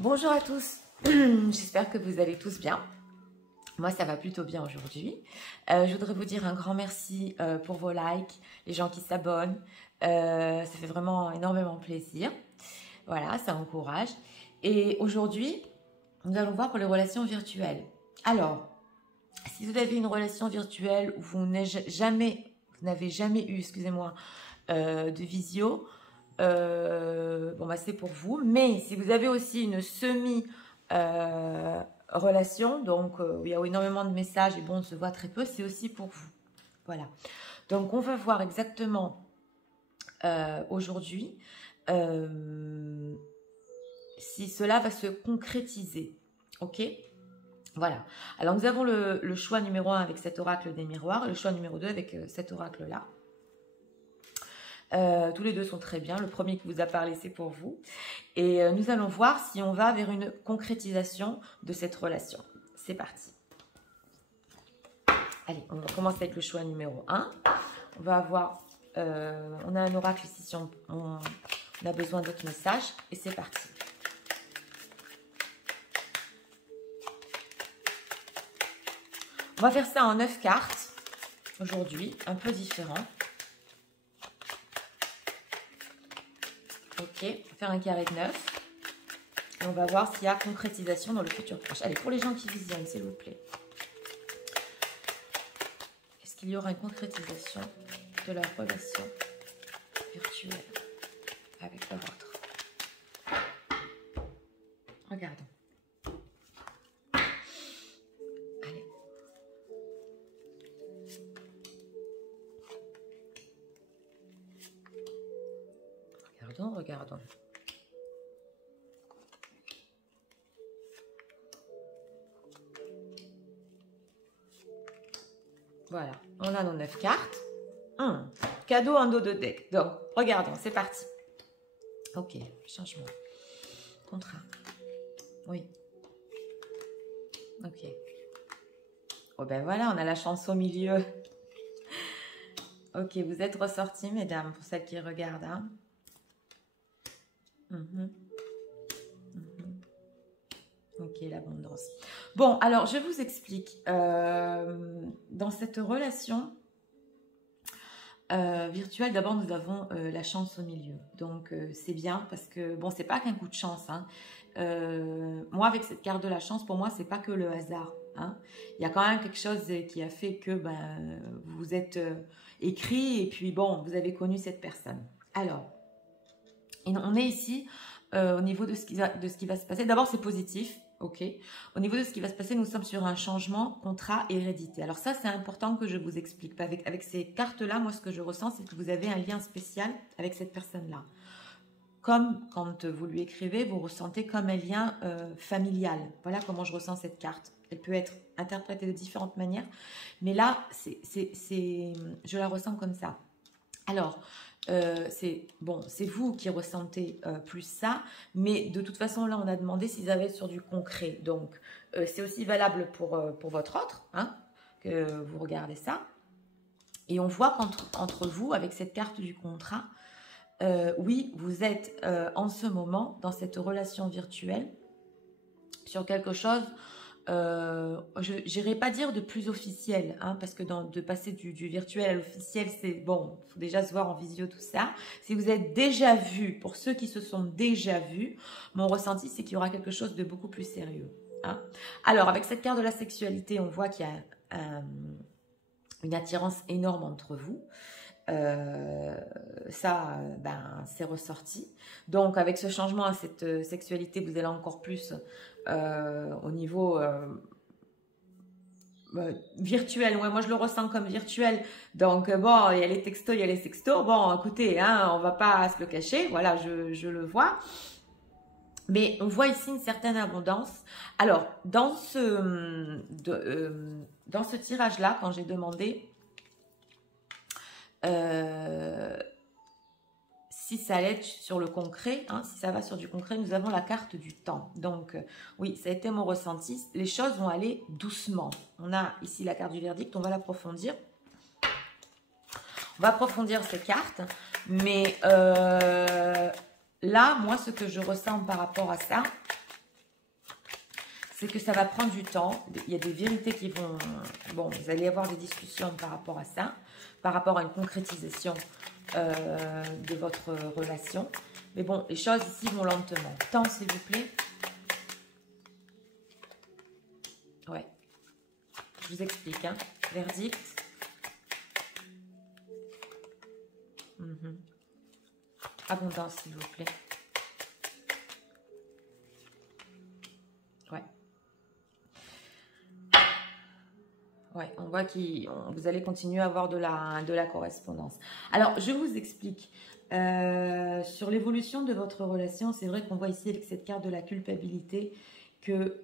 Bonjour à tous, j'espère que vous allez tous bien. Moi, ça va plutôt bien aujourd'hui. Je voudrais vous dire un grand merci pour vos likes, les gens qui s'abonnent. Ça fait vraiment énormément plaisir. Voilà, ça encourage. Et aujourd'hui, nous allons voir pour les relations virtuelles. Alors, si vous avez une relation virtuelle où vous n'avez jamais eu, excusez-moi, de visio, bon bah c'est pour vous. Mais si vous avez aussi une relation, donc où il y a énormément de messages et bon on se voit très peu, c'est aussi pour vous. Voilà. Donc on va voir exactement aujourd'hui si cela va se concrétiser. Ok? Voilà. Alors nous avons le choix numéro 1 avec cet oracle des miroirs et le choix numéro 2 avec cet oracle là. Tous les deux sont très bien. Le premier qui vous a parlé, c'est pour vous. Et nous allons voir si on va vers une concrétisation de cette relation. C'est parti. Allez, on va commencer avec le choix numéro 1. On va avoir... on a un oracle ici si on a besoin d'autres messages. Et c'est parti. On va faire ça en 9 cartes aujourd'hui, un peu différent. Ok, on va faire un carré de 9. Et on va voir s'il y a concrétisation dans le futur proche. Allez, pour les gens qui visionnent, s'il vous plaît. Est-ce qu'il y aura une concrétisation de la relation virtuelle avec le vôtre? Regardons. Allez. Regardons. Voilà, on a nos 9 cartes. Cadeau en dos de deck. Donc, regardons, c'est parti. Ok, changement. Contrat. Oui. Ok. Oh ben voilà, on a la chance au milieu. Ok, vous êtes ressortis, mesdames, pour celles qui regardent. Hein. Ok, l'abondance. Bon, alors je vous explique. Dans cette relation virtuelle, d'abord nous avons la chance au milieu. Donc c'est bien parce que, bon, c'est pas qu'un coup de chance. Hein. Moi, avec cette carte de la chance, pour moi, c'est pas que le hasard. Hein. Il y a quand même quelque chose qui a fait que vous vous êtes écrit et puis bon, vous avez connu cette personne. Alors, on est ici au niveau de ce qui va se passer. D'abord, c'est positif. Ok. Au niveau de ce qui va se passer, nous sommes sur un changement, contrat, hérédité. Alors ça, c'est important que je vous explique. Avec ces cartes-là, moi, ce que je ressens, c'est que vous avez un lien spécial avec cette personne-là. Comme quand vous lui écrivez, vous ressentez comme un lien familial. Voilà comment je ressens cette carte. Elle peut être interprétée de différentes manières. Mais là, je la ressens comme ça. Alors, c'est vous qui ressentez plus ça, mais de toute façon là on a demandé s'ils avaient sur du concret, donc c'est aussi valable pour votre autre, hein, que vous regardez ça, et on voit qu'entre vous avec cette carte du contrat, oui vous êtes en ce moment dans cette relation virtuelle sur quelque chose. Je n'irai pas dire de plus officiel, hein, parce que de passer du virtuel à l'officiel, c'est bon, il faut déjà se voir en visio, tout ça. Si vous êtes déjà vu, pour ceux qui se sont déjà vus, mon ressenti, c'est qu'il y aura quelque chose de beaucoup plus sérieux. Hein. Alors, avec cette carte de la sexualité, on voit qu'il y a une attirance énorme entre vous. C'est ressorti. Donc avec ce changement à cette sexualité, vous allez encore plus au niveau virtuel. Ouais, moi je le ressens comme virtuel. Donc bon, il y a les textos, il y a les sextos. Bon, écoutez, hein, on va pas se le cacher. Voilà, je le vois. Mais on voit ici une certaine abondance. Alors, dans ce tirage-là, quand j'ai demandé si ça allait sur le concret, hein, si ça va sur du concret, nous avons la carte du temps. Donc, oui, ça a été mon ressenti. Les choses vont aller doucement. On a ici la carte du verdict, on va l'approfondir. On va approfondir ces cartes. Mais là, moi, ce que je ressens par rapport à ça, c'est que ça va prendre du temps. Il y a des vérités qui vont... Bon, vous allez avoir des discussions par rapport à ça, par rapport à une concrétisation de votre relation. Mais bon, les choses ici vont lentement. Temps, s'il vous plaît. Ouais. Je vous explique, hein. Verdict. Abondance, s'il vous plaît. Ouais. Ouais, on voit que vous allez continuer à avoir de la correspondance. Alors, je vous explique. Sur l'évolution de votre relation, c'est vrai qu'on voit ici avec cette carte de la culpabilité que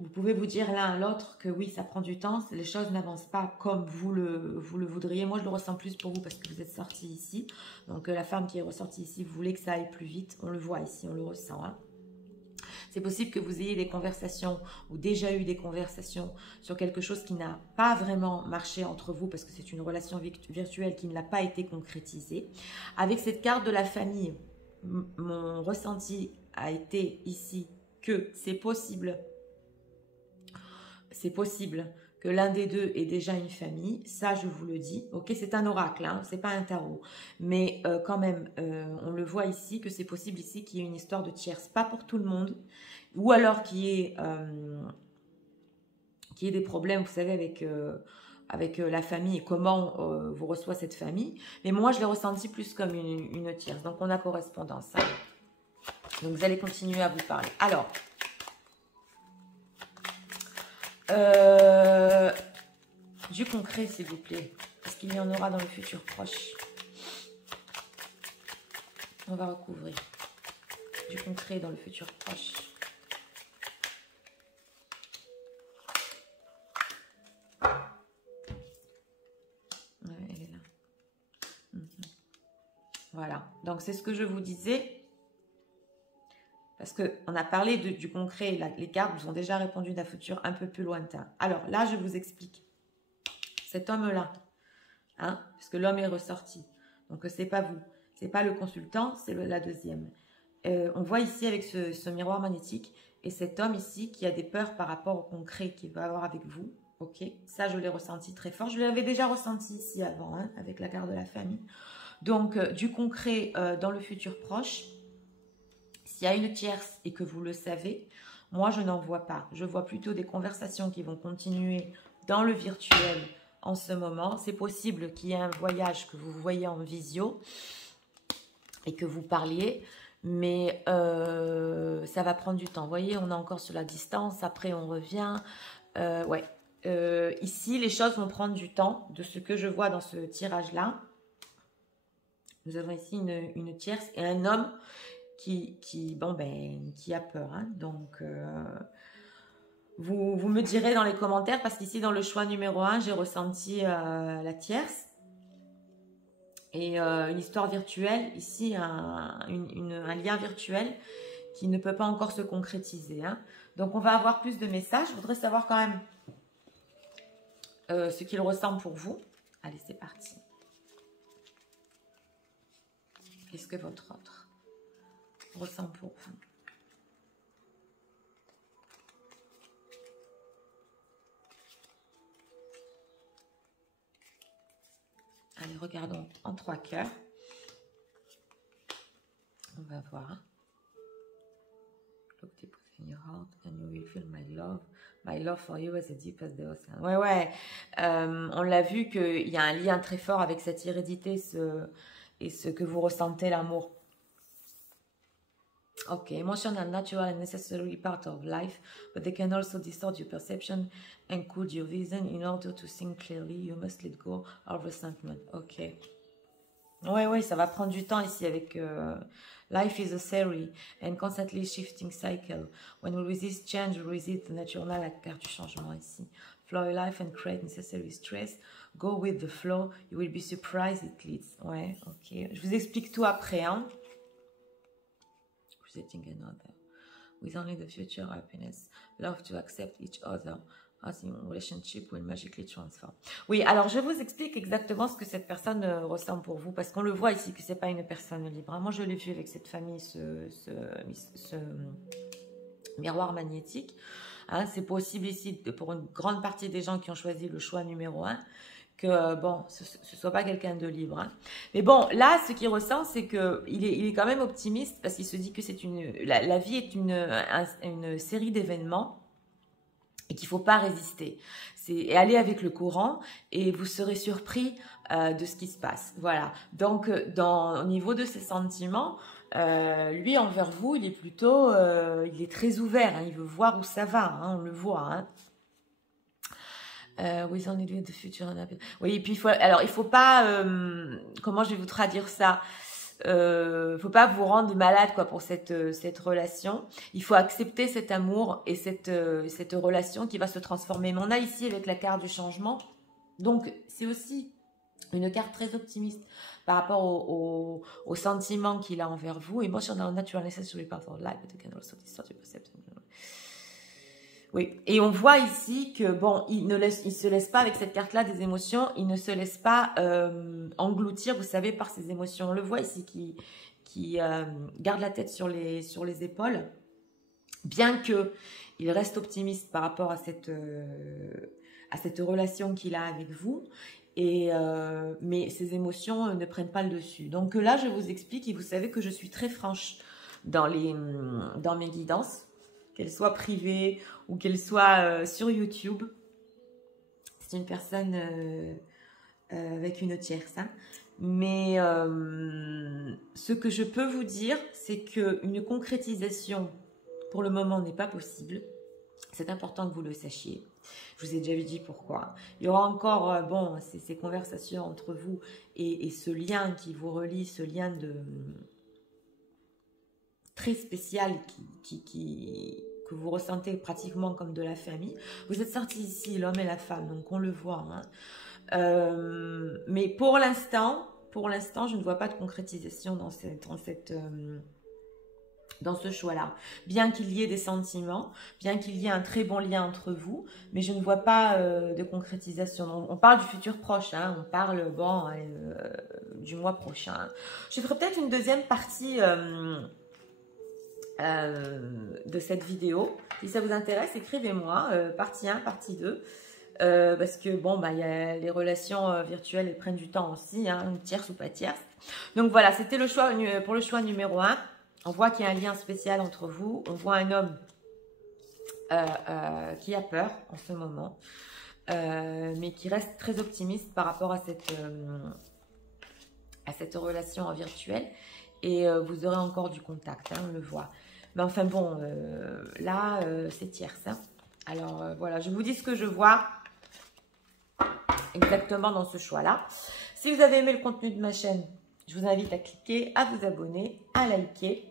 vous pouvez vous dire l'un à l'autre que oui, ça prend du temps, les choses n'avancent pas comme vous le voudriez. Moi, je le ressens plus pour vous parce que vous êtes sorti ici. Donc, la femme qui est ressortie ici, vous voulez que ça aille plus vite. On le voit ici, on le ressent, hein. C'est possible que vous ayez des conversations ou déjà eu des conversations sur quelque chose qui n'a pas vraiment marché entre vous parce que c'est une relation virtuelle qui ne l'a pas été concrétisée. Avec cette carte de la famille, mon ressenti a été ici que c'est possible que l'un des deux ait déjà une famille, ça je vous le dis, ok, c'est un oracle, hein, c'est pas un tarot, mais quand même, on le voit ici, que c'est possible ici qu'il y ait une histoire de tierce, pas pour tout le monde, ou alors qu'il y ait des problèmes, vous savez, avec la famille et comment vous reçoit cette famille, mais moi je l'ai ressenti plus comme une tierce, donc on a correspondance, hein. Donc vous allez continuer à vous parler. Alors, du concret, s'il vous plaît. Est-ce qu'il y en aura dans le futur proche? On va recouvrir. Du concret dans le futur proche. Ouais, elle est là. Voilà. Donc, c'est ce que je vous disais. Parce qu'on a parlé du concret, les cartes vous ont déjà répondu d'un futur un peu plus lointain. Alors là, je vous explique. Cet homme-là, hein, parce que l'homme est ressorti. Donc, c'est pas vous. C'est pas le consultant, c'est la deuxième. On voit ici avec ce miroir magnétique et cet homme ici qui a des peurs par rapport au concret qu'il va avoir avec vous. Ok, ça, je l'ai ressenti très fort. Je l'avais déjà ressenti ici avant, hein, avec la carte de la famille. Donc, du concret dans le futur proche. S'il y a une tierce et que vous le savez, moi, je n'en vois pas. Je vois plutôt des conversations qui vont continuer dans le virtuel en ce moment. C'est possible qu'il y ait un voyage que vous voyez en visio et que vous parliez, mais ça va prendre du temps. Vous voyez, on est encore sur la distance. Après, on revient. Ouais. Ici, les choses vont prendre du temps de ce que je vois dans ce tirage-là. Nous avons ici une tierce et un homme qui a peur, hein. Donc vous me direz dans les commentaires, parce qu'ici dans le choix numéro 1 j'ai ressenti la tierce et une histoire virtuelle ici, un lien virtuel qui ne peut pas encore se concrétiser, hein. Donc on va avoir plus de messages. Je voudrais savoir quand même ce qu'il ressent pour vous. Allez, c'est parti. Qu'est-ce que votre autre ressent pour vous? Allez, regardons en 3 cœurs. On va voir. Look deep within your heart and you will feel my love. My love for you is as deep as the ocean. Ouais. On l'a vu qu'il y a un lien très fort avec cette hérédité et ce que vous ressentez, l'amour. Ok, emotion are natural and necessary part of life, but they can also distort your perception and cloud your vision. In order to think clearly, you must let go of resentment. Ok. Ouais, ça va prendre du temps ici avec life is a series and constantly shifting cycle. When we resist change, we resist the natural, la carte du changement ici. Flow your life and create necessary stress. Go with the flow. You will be surprised it leads. Ouais, ok. Je vous explique tout après, hein. Another with only the future happiness, love to accept each other as in relationship will magically transform. Oui, alors je vous explique exactement ce que cette personne ressent pour vous, parce qu'on le voit ici que c'est pas une personne libre. Moi, je l'ai vu avec cette famille, miroir magnétique. Hein, c'est possible ici, pour une grande partie des gens qui ont choisi le choix numéro 1, que bon, ce ne soit pas quelqu'un de libre. Hein. Mais bon, là, ce qu'il ressent, c'est qu'il est quand même optimiste parce qu'il se dit que la vie est une série d'événements et qu'il ne faut pas résister. C'est aller avec le courant et vous serez surpris de ce qui se passe. Voilà. Donc, au niveau de ses sentiments, lui, envers vous, il est plutôt, il est très ouvert. Hein, il veut voir où ça va. Hein, on le voit. Hein. Oui, et puis il faut pas, comment je vais vous traduire ça? Faut pas vous rendre malade quoi pour cette relation. Il faut accepter cet amour et cette relation qui va se transformer. Mais on a ici avec la carte du changement, donc c'est aussi une carte très optimiste par rapport aux sentiments qu'il a envers vous. Emotional natural necessary part of life, but it can also distort your perception. Oui, et on voit ici que bon, il se laisse pas avec cette carte-là des émotions, il ne se laisse pas engloutir, vous savez, par ses émotions. On le voit ici qui garde la tête sur les épaules, bien que il reste optimiste par rapport à cette relation qu'il a avec vous. Mais ses émotions ne prennent pas le dessus. Donc là, je vous explique, et vous savez que je suis très franche dans mes guidances, qu'elles soient privées ou qu'elles soient sur YouTube. C'est une personne avec une tierce. Hein. Mais ce que je peux vous dire, c'est qu'une concrétisation, pour le moment, n'est pas possible. C'est important que vous le sachiez. Je vous ai déjà dit pourquoi. Il y aura encore ces conversations entre vous et ce lien qui vous relie, ce lien très spécial que vous ressentez pratiquement comme de la famille. Vous êtes sortis ici, l'homme et la femme, donc on le voit. Hein. Mais pour l'instant, je ne vois pas de concrétisation dans ce choix-là. Bien qu'il y ait des sentiments, bien qu'il y ait un très bon lien entre vous, mais je ne vois pas de concrétisation. On parle du futur proche, hein, on parle du mois prochain. Je ferai peut-être une deuxième partie de cette vidéo. Si ça vous intéresse, écrivez-moi, partie 1, partie 2. Parce que bon, y a les relations virtuelles, elles prennent du temps aussi, hein, tierce ou pas tierce. Donc voilà, c'était le choix pour le choix numéro 1. On voit qu'il y a un lien spécial entre vous. On voit un homme qui a peur en ce moment, mais qui reste très optimiste par rapport à cette relation virtuelle. Et vous aurez encore du contact, hein, on le voit. Mais enfin bon, là, c'est tierce. Hein. Alors voilà, je vous dis ce que je vois exactement dans ce choix-là. Si vous avez aimé le contenu de ma chaîne, je vous invite à cliquer, à vous abonner, à liker.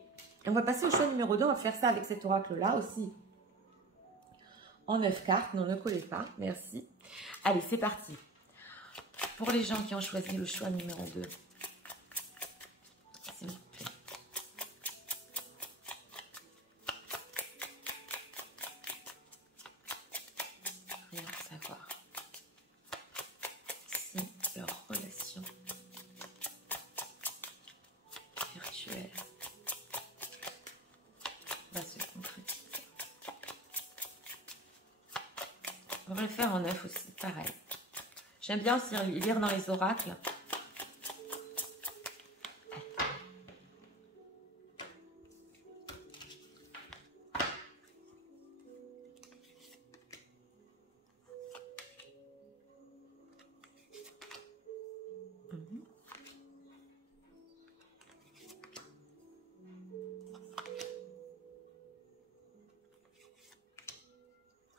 Et on va passer au choix numéro 2. On va faire ça avec cet oracle-là aussi. En 9 cartes. Non, ne collez pas. Merci. Allez, c'est parti. Pour les gens qui ont choisi le choix numéro 2. S'il vous plaît. Rien savoir. Si leur relation virtuelle va se concrétiser. On va le faire en 9 aussi, pareil. J'aime bien aussi lire dans les oracles.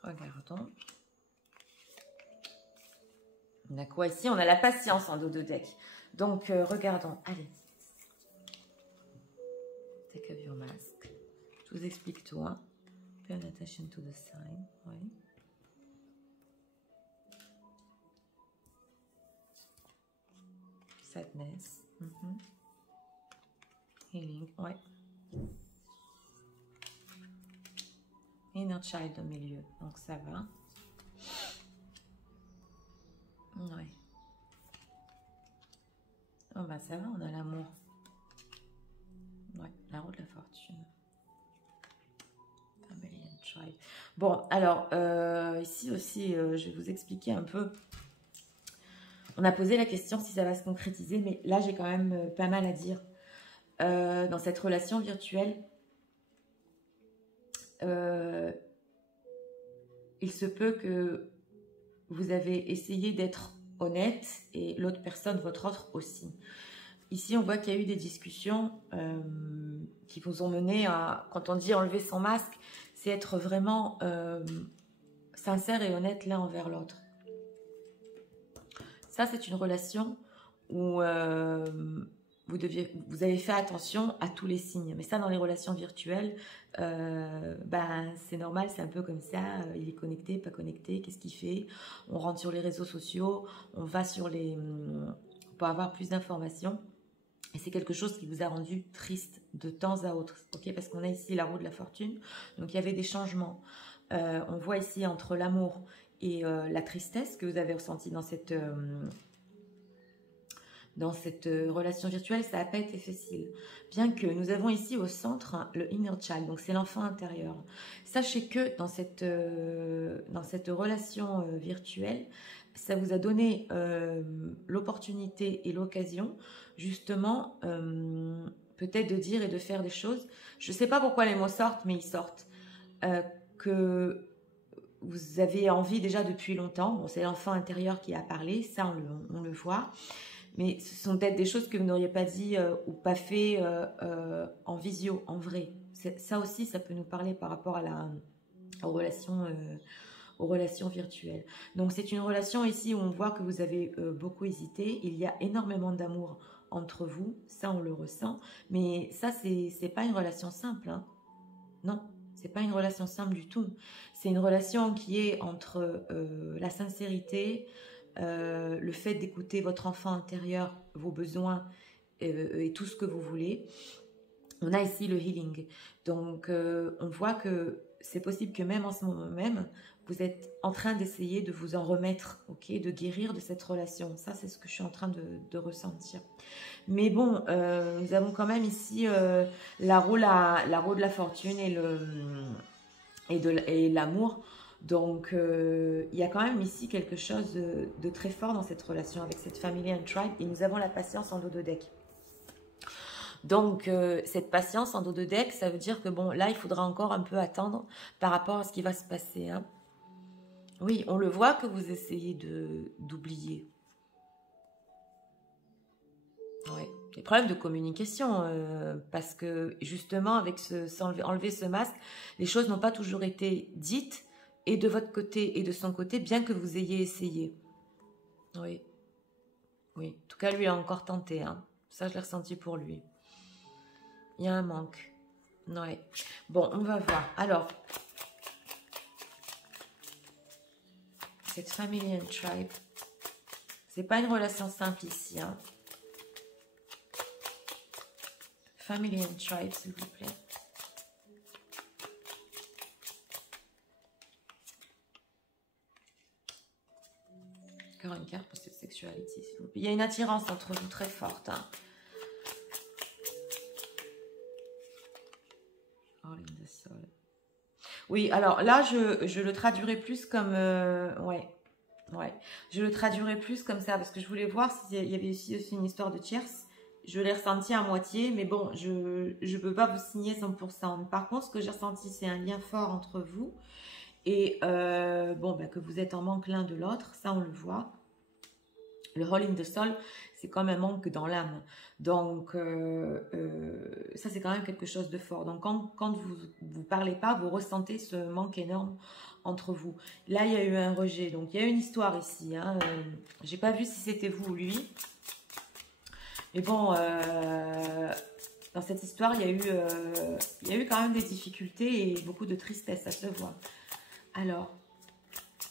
Regardons. On a quoi ici? On a la patience en dos de deck. Donc, regardons. Allez. Take off your mask. Je vous explique tout. Hein. Pay attention to the sign. Oui. Sadness. Healing. Ouais. Inner child au milieu. Donc, ça va. Ouais. Oh bah ça va, on a l'amour. Ouais, la roue de la fortune. Familiar. Tribe. Bon, alors, ici aussi, je vais vous expliquer un peu. On a posé la question si ça va se concrétiser, mais là, j'ai quand même pas mal à dire. Dans cette relation virtuelle, il se peut que vous avez essayé d'être honnête et l'autre personne, votre autre aussi. Ici, on voit qu'il y a eu des discussions qui vous ont mené à, quand on dit enlever son masque, c'est être vraiment sincère et honnête l'un envers l'autre. Ça, c'est une relation où vous avez fait attention à tous les signes. Mais ça, dans les relations virtuelles, ben, c'est normal, c'est un peu comme ça. Il est connecté, pas connecté, qu'est-ce qu'il fait? On rentre sur les réseaux sociaux, on va sur les... pour avoir plus d'informations. Et c'est quelque chose qui vous a rendu triste de temps à autre. Okay, parce qu'on a ici la roue de la fortune. Donc, il y avait des changements. On voit ici entre l'amour et la tristesse que vous avez ressentie dans cette relation virtuelle, ça n'a pas été facile. Bien que nous avons ici au centre le inner child, donc c'est l'enfant intérieur. Sachez que dans cette relation virtuelle, ça vous a donné l'opportunité et l'occasion, justement, peut-être de dire et de faire des choses. Je ne sais pas pourquoi les mots sortent, mais ils sortent. Que vous avez envie déjà depuis longtemps. Bon, c'est l'enfant intérieur qui a parlé, ça on le voit. Mais ce sont peut-être des choses que vous n'auriez pas dit ou pas fait en visio, en vrai. Ça aussi, ça peut nous parler par rapport à aux relations virtuelles. Donc, c'est une relation ici où on voit que vous avez beaucoup hésité. Il y a énormément d'amour entre vous. Ça, on le ressent. Mais ça, c'est pas une relation simple. Hein. Non, c'est pas une relation simple du tout. C'est une relation qui est entre la sincérité, le fait d'écouter votre enfant intérieur, vos besoins et tout ce que vous voulez. On a ici le healing. Donc, on voit que c'est possible que même en ce moment même, vous êtes en train d'essayer de vous en remettre, ok, de guérir de cette relation. Ça, c'est ce que je suis en train de ressentir. Mais bon, nous avons quand même ici la roue de la fortune et l'amour. Donc, il y a quand même ici quelque chose de très fort dans cette relation avec cette family and tribe. Et nous avons la patience en dos de deck. Donc, cette patience en dos de deck, ça veut dire que bon, là, il faudra encore un peu attendre par rapport à ce qui va se passer. Hein. Oui, on le voit que vous essayez d'oublier. Oui, des problèmes de communication, parce que justement, avec enlever ce masque, les choses n'ont pas toujours été dites, et de votre côté et de son côté, bien que vous ayez essayé. Oui, oui. En tout cas, lui a encore tenté. Hein. Ça, je l'ai ressenti pour lui. Il y a un manque. Oui. Bon, on va voir. Alors, cette family and tribe, c'est pas une relation simple ici. Hein. Family and tribe, s'il vous plaît. Encore une carte pour cette sexualité, s'il vous plaît. Il y a une attirance entre vous très forte. Hein. Oui, alors là, je le traduirais plus comme... ouais. Je le traduirais plus comme ça, parce que je voulais voir s'il y avait aussi une histoire de tierce. Je l'ai ressenti à moitié, mais bon, je ne peux pas vous signer 100%. Par contre, ce que j'ai ressenti, c'est un lien fort entre vous. Et bon, bah, que vous êtes en manque l'un de l'autre, ça on le voit. Le hole in the soul, c'est comme un manque dans l'âme. Donc, ça c'est quand même quelque chose de fort. Donc, quand vous ne parlez pas, vous ressentez ce manque énorme entre vous. Là, il y a eu un rejet. Donc, il y a une histoire ici. Hein. Je n'ai pas vu si c'était vous ou lui. Mais bon, dans cette histoire, il y a eu quand même des difficultés et beaucoup de tristesse, ça se voit. Alors,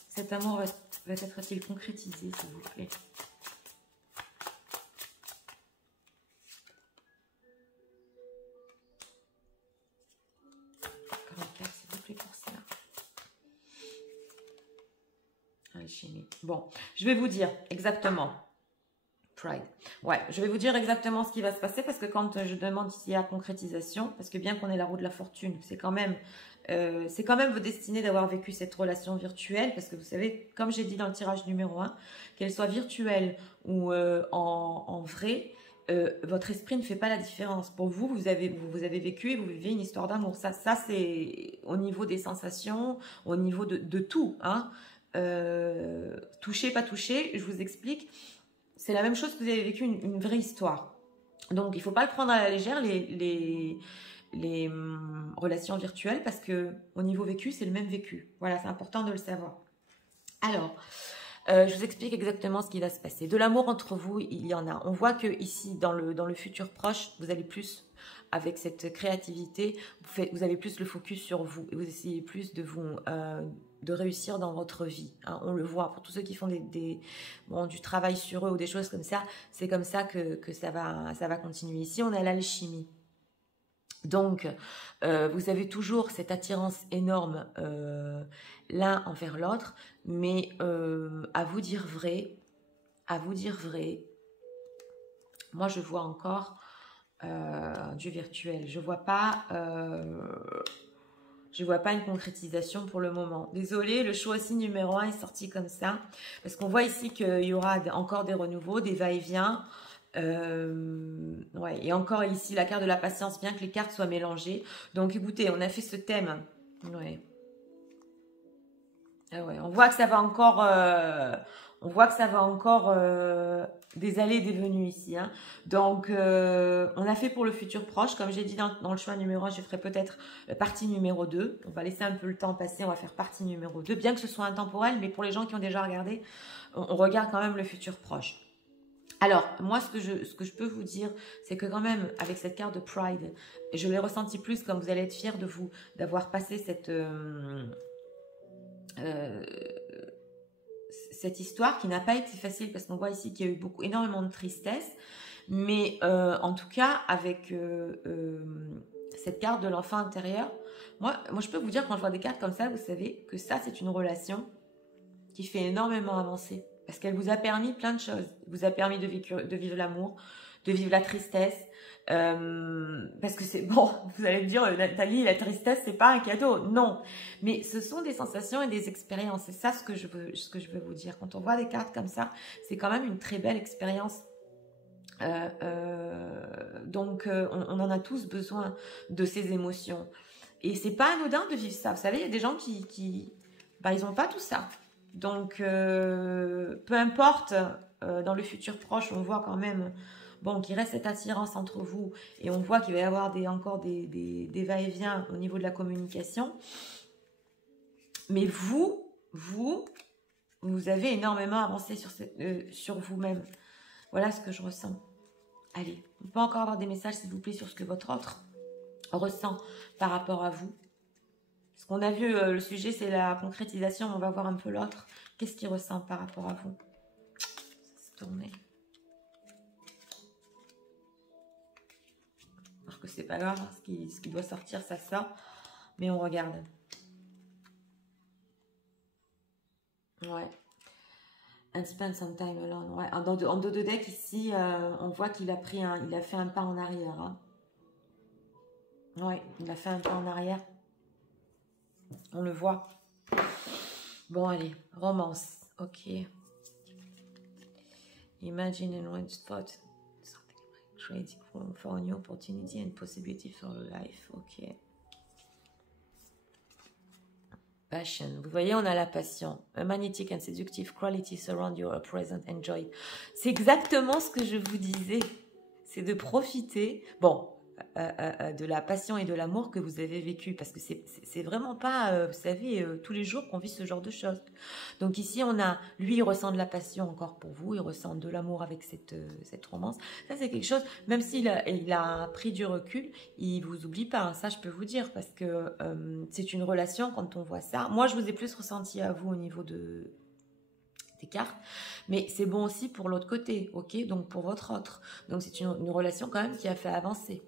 cet amour va être-t-il concrétisé, s'il vous plaît? Encore une carte, s'il vous plaît, pour ça. Alchimie. Bon, je vais vous dire exactement. Pride. Ouais, je vais vous dire exactement ce qui va se passer parce que quand je demande s'il y a concrétisation, parce que bien qu'on ait la roue de la fortune, c'est quand même vos destinées d'avoir vécu cette relation virtuelle parce que vous savez, comme j'ai dit dans le tirage numéro 1, qu'elle soit virtuelle ou en vrai, votre esprit ne fait pas la différence. Pour vous, vous avez vécu et vous vivez une histoire d'amour. Ça c'est au niveau des sensations, au niveau de tout. Hein. Touché, pas touché, je vous explique. C'est la même chose que vous avez vécu une vraie histoire. Donc, il ne faut pas le prendre à la légère, les relations virtuelles, parce que au niveau vécu, c'est le même vécu. Voilà, c'est important de le savoir. Alors, je vous explique exactement ce qui va se passer. De l'amour entre vous, il y en a. On voit que ici, dans le futur proche, vous allez plus, avec cette créativité, vous avez plus le focus sur vous. Et vous essayez plus de réussir dans votre vie. Hein. On le voit, pour tous ceux qui font du travail sur eux ou des choses comme ça, c'est comme ça que ça va continuer. Ici, on a l'alchimie. Donc, vous avez toujours cette attirance énorme l'un envers l'autre, mais à vous dire vrai, moi je vois encore du virtuel. Je vois pas une concrétisation pour le moment. Désolée, le choix aussi numéro 1 est sorti comme ça, parce qu'on voit ici qu'il y aura encore des renouveaux, des va-et-vient. Ouais, et encore ici la carte de la patience, bien que les cartes soient mélangées. Donc écoutez, on a fait ce thème. Ouais. Ah ouais, on voit que ça va encore, des allées et des venues ici. Hein. Donc, on a fait pour le futur proche. Comme j'ai dit dans le choix numéro 1, je ferai peut-être partie numéro 2. On va laisser un peu le temps passer. On va faire partie numéro 2, bien que ce soit intemporel. Mais pour les gens qui ont déjà regardé, on regarde quand même le futur proche. Alors, moi, ce que je peux vous dire, c'est que quand même, avec cette carte de Pride, je l'ai ressenti plus comme vous allez être fiers de vous, d'avoir passé cette histoire qui n'a pas été facile, parce qu'on voit ici qu'il y a eu énormément de tristesse, mais en tout cas, avec cette carte de l'enfant intérieur, moi, je peux vous dire, quand je vois des cartes comme ça, vous savez que ça, c'est une relation qui fait énormément avancer. Parce qu'elle vous a permis plein de choses. Elle vous a permis de vivre l'amour, de vivre la tristesse. Parce que c'est bon, vous allez me dire, Nathalie, la tristesse, c'est pas un cadeau. Non. Mais ce sont des sensations et des expériences. C'est ça ce que je veux vous dire. Quand on voit des cartes comme ça, c'est quand même une très belle expérience. Donc, on en a tous besoin de ces émotions. Et c'est pas anodin de vivre ça. Vous savez, il y a des gens qui ils n'ont pas tout ça. Donc, peu importe, dans le futur proche, on voit quand même qu'il reste cette attirance entre vous et on voit qu'il va y avoir encore des va-et-vient au niveau de la communication. Mais vous avez énormément avancé sur vous-même. Voilà ce que je ressens. Allez, on peut encore avoir des messages, s'il vous plaît, sur ce que votre autre ressent par rapport à vous. Parce qu'on a vu, le sujet, c'est la concrétisation. On va voir un peu l'autre. Qu'est-ce qu'il ressent par rapport à vous? Ça se tournait. Alors que c'est pas grave, hein, ce qui doit sortir, ça sort. Mais on regarde. Ouais. And spend some time alone. Ouais. En dos de deck, ici, on voit qu'il a fait un pas en arrière. Hein. Ouais, il a fait un pas en arrière. On le voit. Bon, allez, romance. Ok. Imagine in one spot. Something like trading for a new opportunity and possibility for life. Ok. Passion. Vous voyez, on a la passion. A magnetic and seductive quality surround your present. Enjoy. C'est exactement ce que je vous disais. C'est de profiter. Bon. De la passion et de l'amour que vous avez vécu, parce que c'est vraiment pas, vous savez, tous les jours qu'on vit ce genre de choses. Donc ici, lui, il ressent de la passion encore pour vous, il ressent de l'amour avec cette romance. Ça, c'est quelque chose, même s'il a pris du recul, il vous oublie pas, hein, ça, je peux vous dire, parce que c'est une relation, quand on voit ça. Moi, je vous ai plus ressenti à vous au niveau des cartes, mais c'est bon aussi pour l'autre côté, ok, donc pour votre autre. Donc c'est une relation quand même qui a fait avancer.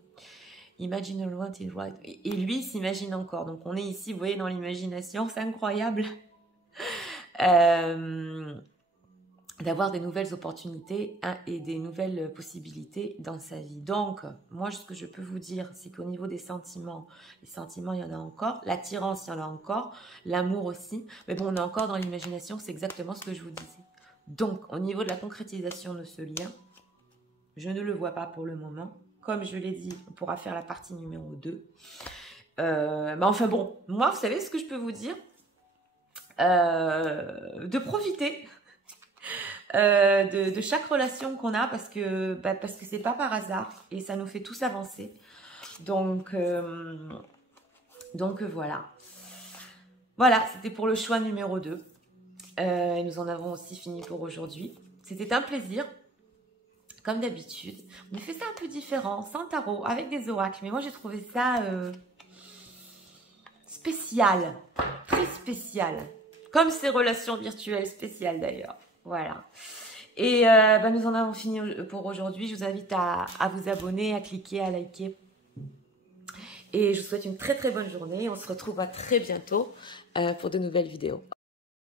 Imagine what is right. Et lui s'imagine encore. Donc on est ici, vous voyez, dans l'imagination, c'est incroyable. d'avoir des nouvelles opportunités hein, et des nouvelles possibilités dans sa vie. Donc, moi, ce que je peux vous dire, c'est qu'au niveau des sentiments, les sentiments, il y en a encore. L'attirance, il y en a encore. L'amour aussi. Mais bon, on est encore dans l'imagination, c'est exactement ce que je vous disais. Donc, au niveau de la concrétisation de ce lien, je ne le vois pas pour le moment. Comme je l'ai dit, on pourra faire la partie numéro 2. Mais enfin bon, moi, vous savez ce que je peux vous dire de profiter de chaque relation qu'on a parce que c'est pas par hasard et ça nous fait tous avancer. Donc voilà. Voilà, c'était pour le choix numéro 2. Et nous en avons aussi fini pour aujourd'hui. C'était un plaisir. Comme d'habitude. On fait ça un peu différent, sans tarot, avec des oracles. Mais moi, j'ai trouvé ça spécial. Très spécial. Comme ces relations virtuelles spéciales d'ailleurs. Voilà. Et nous en avons fini pour aujourd'hui. Je vous invite à vous abonner, à cliquer, à liker. Et je vous souhaite une très très bonne journée. On se retrouve à très bientôt pour de nouvelles vidéos.